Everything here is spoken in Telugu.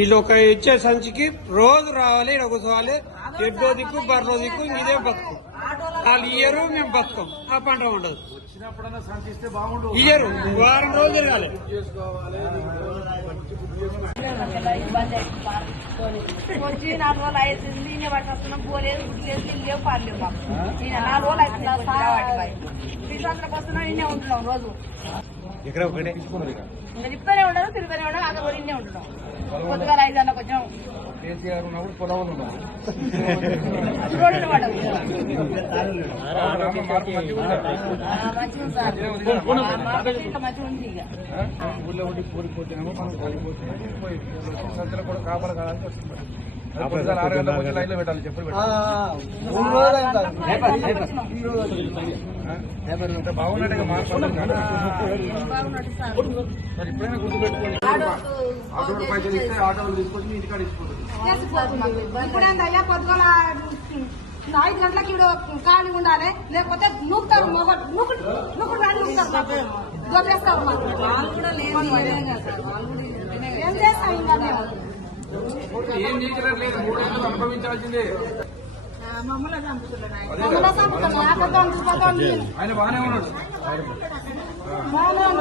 వీళ్ళు ఒక ఇచ్చే సంచికి రోజు రావాలి, ఇక్కడ కూర్చోవాలి. ఎడ్డో దిక్కు బర్రో దిక్కు ఇదే బతుకు. వాళ్ళు ఇయ్యరు, మేము బతుకం. ఆ పంట ఉండదు. ఇయ్యరు, వారం రోజులు తిరగాలి. వచ్చి 4 రోజులు అవుతుంది. ఈయన పట్టుకొస్తున్నాం. పోలేదు, గుడ్లేదు, ఇల్లేవు, పాడలేవు. మాకు ఈయన 4 రోజులు అవుతుంది. శ్రీశాంతలకు వస్తున్నాం. ఇన్నే ఉంటున్నాం రోజు. ఇంకా తిప్పుతూనే ఉండదు, తిరుగుతూనే ఉండదు. అక్కడ కూడా ఇన్నే ఉంటున్నాం. పొద్దుగాల 5 గంటలకు వచ్చాం. రోడ్డు పడవు. మంచిగా సార్, ఇంకా మంచిగా ఉంది. ఇక ఊళ్ళో ఉండి కూలిపోతున్నాము, మనం కలిపోతున్నాము. కూడా కాపాల కావాలని వస్తుంది. 6 గంటలకు వచ్చి లైన్లో పెట్టాలి. చెప్పులు బాగున్నట్టుగా మార్చుకుంటాం. మరి ఇప్పుడైనా గుర్తుపెట్టుకోండి. ఆటోలు పైసలు ఇస్తే ఆటోలు తీసుకొచ్చి ఇంటికాడ ఇప్పుడేందయ్యా పొద్దుగల 5 గంటలకి ఇప్పుడు ఖాళీ ఉండాలి. లేకపోతే నూకుతారు, నూకుడు రాని నూకుతారు, దొరికేస్తారు. ఏం చేస్తాం ఇంకా మేము? ఏం చేయలేదు. 3 ఏళ్ళు అనుభవించాల్సిందే. మమ్మల్ని చంపుతున్నాడు ఆయన. బాగానే ఉన్నాడు.